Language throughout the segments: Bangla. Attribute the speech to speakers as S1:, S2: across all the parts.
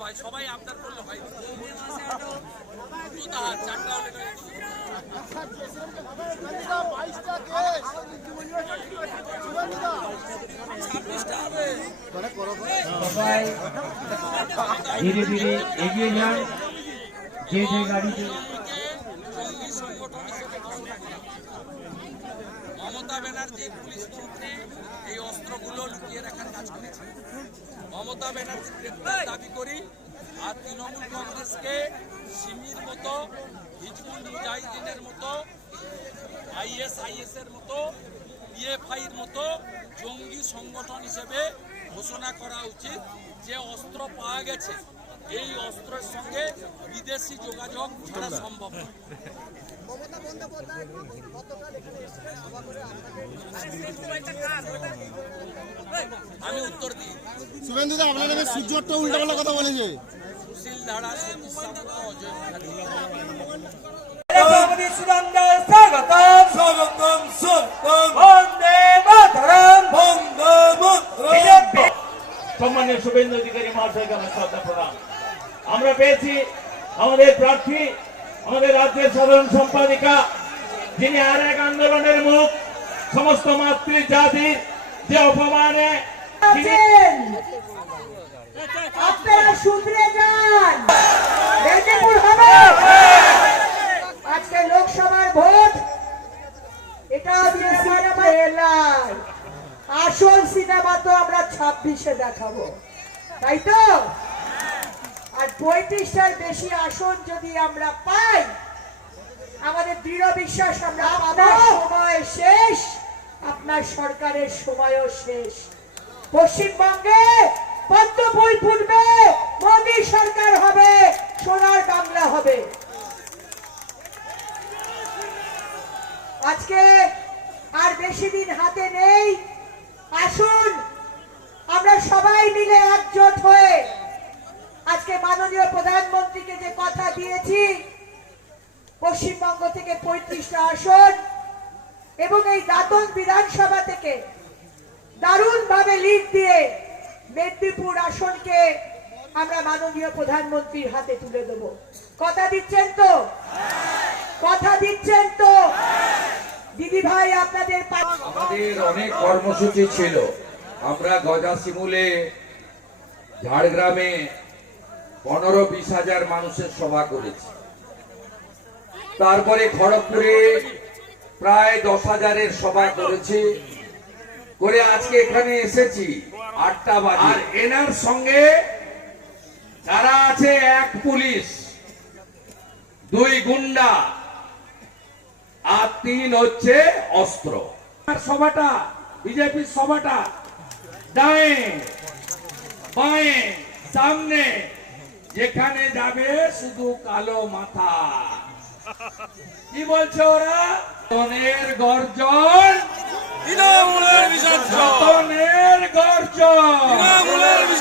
S1: ভাই সবাই আবদার ভাই।
S2: ধীরে ধীরে এগিয়ে যান। যে যে গাড়িতে
S1: জঙ্গি সংগঠন হিসেবে ঘোষণা করা হয়েছে। মমতা ব্যানার্জি পুলিশ মন্ত্রী এই অস্ত্রগুলো লুকিয়ে রাখার কাজ করেছে। মমতা ব্যানার্জির গ্রেপ্তার দাবি করি আর তৃণমূল কংগ্রেসকে সিমির মতো হিজবুল মুজাহিদিনের মতো আইএসআইএস এর মতো পিএফআই এর মতো জঙ্গি সংগঠন হিসেবে ঘোষণা করা উচিত যে অস্ত্র পাওয়া গেছে। এই অস্ত্রের সঙ্গে বিদেশি যোগাযোগ ছাড়া সম্ভব নয় আমি উত্তর দিই।
S3: শুভেন্দু দা আপনার নামে সূর্যটা উল্টা পাল্টা কথা বলেছে।
S1: সুশীল ধারা
S2: সম্মানীয় শুভেন্দু অধিকারী মহাশয়কে আমার শ্রদ্ধা প্রদান আমরা পেয়েছি আমাদের প্রার্থী, আমাদের রাজ্যের সাধারণ সম্পাদিকা, যিনি আর এক আন্দোলনের মুখ, সমস্ত মাতৃ জাতির যে অপমানে
S4: আজকে লোকসভার ভোট। এটা আসল সিনেমা তো আমরা ছাব্বিশে দেখাবো। তাই তো? পঁয়ত্রিশটার বেশি আসন যদি আমরা পাই আমাদের দৃঢ় বিশ্বাস আমরা পাবো। সময় শেষ আপনার সরকারের সময়ও শেষ। পশ্চিমবঙ্গে পদ্ম ফুল ফুটবে মোদী সরকার হবে সোনার বাংলা হবে। আজকে আর বেশি দিন হাতে নেই। আসুন আমরা সবাই মিলে একজোট হয়ে প্রধানমন্ত্রীকে যে কথা দিয়েছি, পশ্চিমবঙ্গ থেকে পঁয়ত্রিশটা আসন এবং এই দাতন বিধানসভা থেকে দারুণ ভাবে লিড দিয়ে মেদিনীপুর আসনকে আমরা মাননীয় প্রধানমন্ত্রীর হাতে তুলে দেব। কথা দিচ্ছেন তো? কথা দিচ্ছেন তো? দিদি ভাই, আপনাদের
S5: আমাদের অনেক কর্মসূচি ছিল। আমরা গজা গজাশিমুলে ঝাড়গ্রামে পনেরো বিশ হাজার মানুষের সভা করেছি। তারপরে খড়গপুরে প্রায় দশ হাজারের সভা করেছি। করে আজকে এখানে এসেছি আটটা বাজে। আর এনার সঙ্গে যারা আছে এক পুলিশ দুই গুন্ডা আর তিন হচ্ছে অস্ত্র। আর সভাটা বিজেপির সভাটা ডায়ে বাঁয়ে সামনে যেখানে যাবে শুধু কালো মাথা। কি বলছে ওরা? তনের গর্জন
S6: তৃণমূলের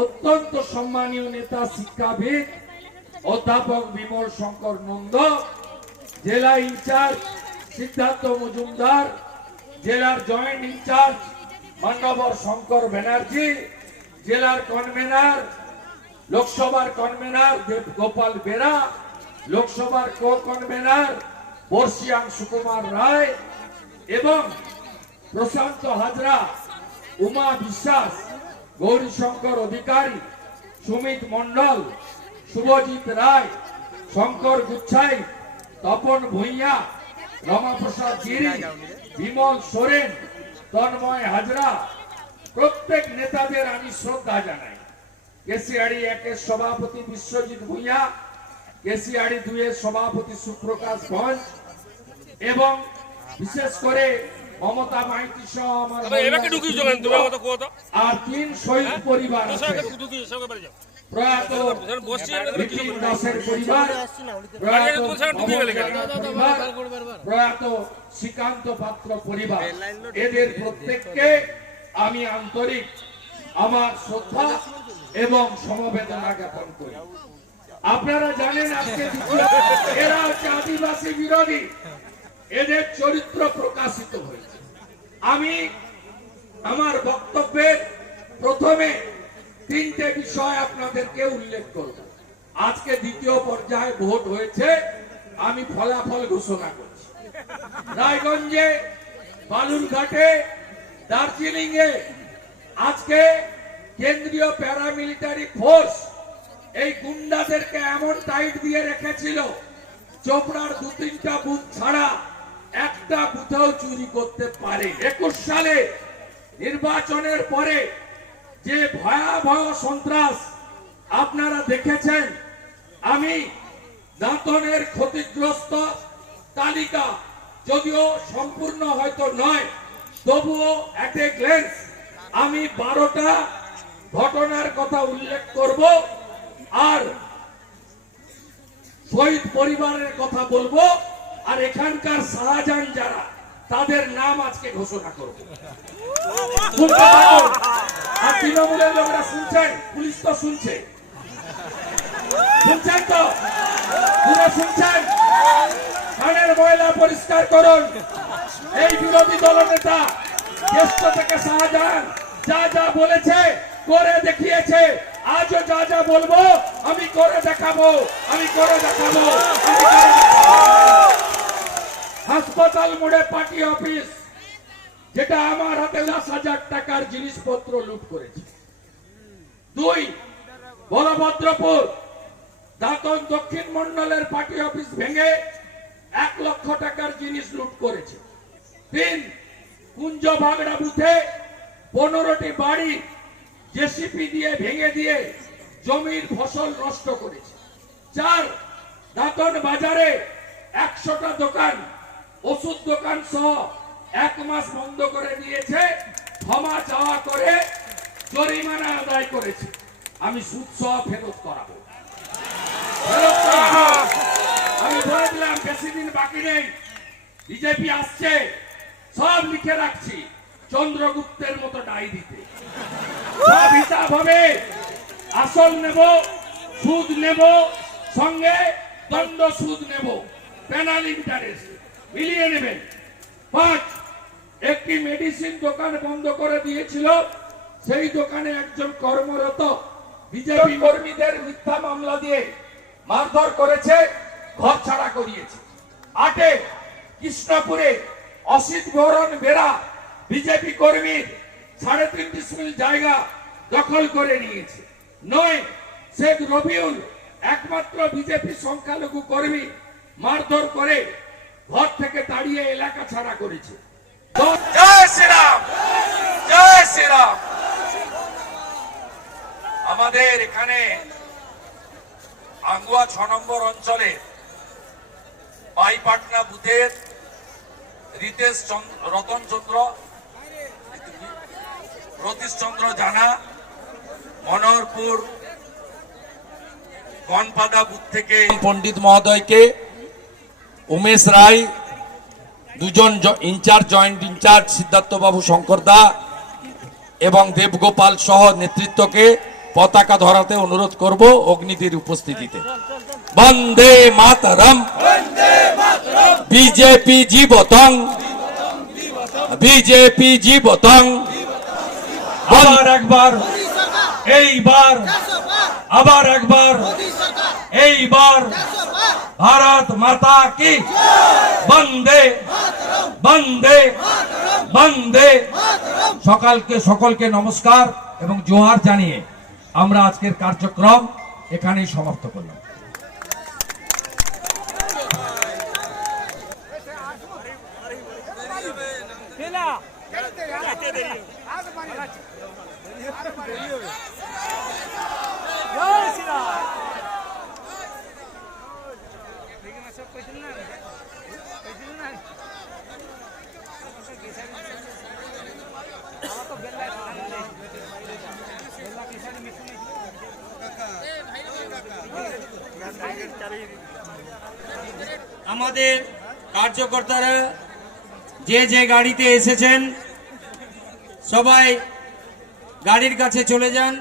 S5: অত্যন্ত সম্মানীয় নেতা, শিক্ষাবিদ, অধ্যাপক বিমল শঙ্কর নন্দ, জেলা ইনচার্জ সিদ্ধার্থ মজুমদার, জেলার জয়েন্ট ইনচার্জ মান্যবর শঙ্কর ব্যানার্জি, জেলার কনভেনার, লোকসভার কনভেনার দেব গোপাল বেরা, লোকসভার কো কনভেনার বর্ষিয়াং সুকুমার রায় এবং প্রশান্ত হাজরা, উমা বিশ্বাস। গৌরীশঙ্কর অধিকারী, সুমিত মণ্ডল, শুভজিৎ রায়, শঙ্কর গুচ্ছাই, তপন ভূঁইয়া, রমাপ্রসাদ গিরি, বিমল সোরেন, তন্ময় হাজরা, প্রত্যেক নেতাদের আমি শ্রদ্ধা জানাই। কেসিআড়ি একের সভাপতি বিশ্বজিৎ ভূঁইয়া কেসিআড়ি দুইয়ের সভাপতি সুপ্রকাশ গঞ্জ এবং বিশেষ করে মমতা মাইতি সহ আমার
S6: তবে এবাকে ঢুকিয়েছ কেন? তুমি আমাকে কোথা
S5: আর তিন শহীদ পরিবার
S6: ঢুকিয়ে বাড়ি যাও।
S5: প্রয়াত বিপিন দাসের
S6: ঢুকিয়ে
S5: পরিবার, প্রয়াত শ্রীকান্ত পাত্র পরিবার। এদের প্রত্যেককে আমি আন্তরিক আমার শ্রদ্ধা এবং সমবেদনা জ্ঞাপন করি। আপনারা জানেন আজকে এরা হচ্ছে আদিবাসী বিরোধী। এদের চরিত্র প্রকাশিত হয়েছে। আমি আমার বক্তব্যের প্রথমে তিনটে বিষয় আপনাদেরকে উল্লেখ করব। আজকে দ্বিতীয় পর্যায়ে ভোট হয়েছে, আমি ফলাফল ঘোষণা করছি। রায়গঞ্জে, বালুরঘাটে দার্জিলিং এ আজকে কেন্দ্রীয় প্যারামিলিটারি ফোর্স এই গুন্ডাদেরকে এমন টাইট দিয়ে রেখেছিল, চোপড়ার দু তিনটা বুথ ছাড়া একটা বুথেও চুরি করতে পারে। একুশ সালে নির্বাচনের পরে যে ভয়াবহ সন্ত্রাস আপনারা দেখেছেন, আমি দাঁতনের ক্ষতিগ্রস্ত তালিকা যদিও সম্পূর্ণ হয়তো নয়, তবুও অ্যাট গ্লেন্স আমি বারোটা ঘটনার কথা উল্লেখ করব আর শহীদ পরিবারের কথা বলব। আর এখানকার শাহজাহান যারা, তাদের নাম আজকে ঘোষণা করব। আর তৃণমূলের লোকরা শুনছেন, পুলিশ তো শুনছে। শুনছেন তো? শুনছেন? পরিষ্কার করুন। এই বিরোধী দলনেতা জ্যেষ্ঠ থেকে শাহজাহান, যা যা বলেছে, করে দেখিয়েছে। আজও যা যা বলব, আমি করে দেখাবো, আমি করে দেখাবো। আমি করে দেখাবো। হাসপাতাল মোড়ে পার্টি অফিস, যেটা আমার হাতে দশ হাজার টাকার জিনিসপত্র লুট করেছে। দুই, বলভদ্রপুর, দাঁতন দক্ষিণ মন্ডলের পার্টি অফিস ভেঙে এক লক্ষ টাকার জিনিস লুট করেছে। তিন কুঞ্জ ভাগড়া বুথে পনেরোটি বাড়ি জেসিপি দিয়ে ভেঙে দিয়ে জমির ফসল নষ্ট করেছে। চার, দাঁতন বাজারে একশোটা দোকান ওষুধ দোকান সহ এক মাস বন্ধ করে দিয়েছে, ক্ষমা চাওয়া করে জরিমানা আদায় করেছে। আমি সুদ সহ ফেরত করাবো। আমি বলে দিলাম, বেশি দিন বাকি নেই। বিজেপি আসছে, সব লিখে রাখছি, চন্দ্রগুপ্তের মতো ডায়েরিতে সব হিসাব হবে, আসল নেব, সুদ নেব, সঙ্গে দণ্ড সুদ নেব পেনাল ইন্টারেস্ট মিলিয়ে নেবেন। পাঁচ একটি মেডিসিন দোকান বন্ধ করে দিয়েছিল। সেই দোকানে একজন কর্মরত বিজেপি কর্মীদের মিথ্যা মামলা দিয়ে মারধর করেছে, ঘর ছাড়া করিয়েছে। আটে কৃষ্ণপুরে অসিত বরণ বেরা বিজেপি কর্মীর সাড়ে তিন ডিসমিল জায়গা দখল করে নিয়েছে। নয়, শেখ রবিউল একমাত্র বিজেপি সংখ্যালঘু কর্মী মারধর করে ঘর থেকে দাঁড়িয়ে এলাকা ছাড়া করেছে।
S1: জয় শ্রীরাম জয় শ্রীরাম। আমাদের এখানে আঙ্গুয়া ছ নম্বর অঞ্চলে পাইপাটনা বুথের রিতেশ চন্দ্র রতন চন্দ্র রতীশ চন্দ্র জানা মনোহরপুর গনপাদা বুথ থেকে
S5: পণ্ডিত মহোদয়কে উমেশ রায়, দুজন ইনচার্জ, জয়েন্ট ইনচার্জ সিদ্ধার্থবাবু শঙ্করদা এবং দেবগোপাল সহ নেতৃত্বকে পতাকা ধরাতে অনুরোধ করব অগ্নিদের উপস্থিতিতে। বন্দে মাতরম। বিজেপি জীবতং। বিজেপি জীবতং। আবার একবার, এইবার, আবার একবার। এইবার ভারত মাতা কি? বন্দে বন্দে বন্দে। সকালকে সকলকে নমস্কার এবং জোহার জানিয়ে আমরা আজকের কার্যক্রম এখানেই সমাপ্ত করলাম।
S7: আমাদের কার্যকর্তারা যে যে গাড়িতে এসেছেন সবাই গাড়ির কাছে চলে যান।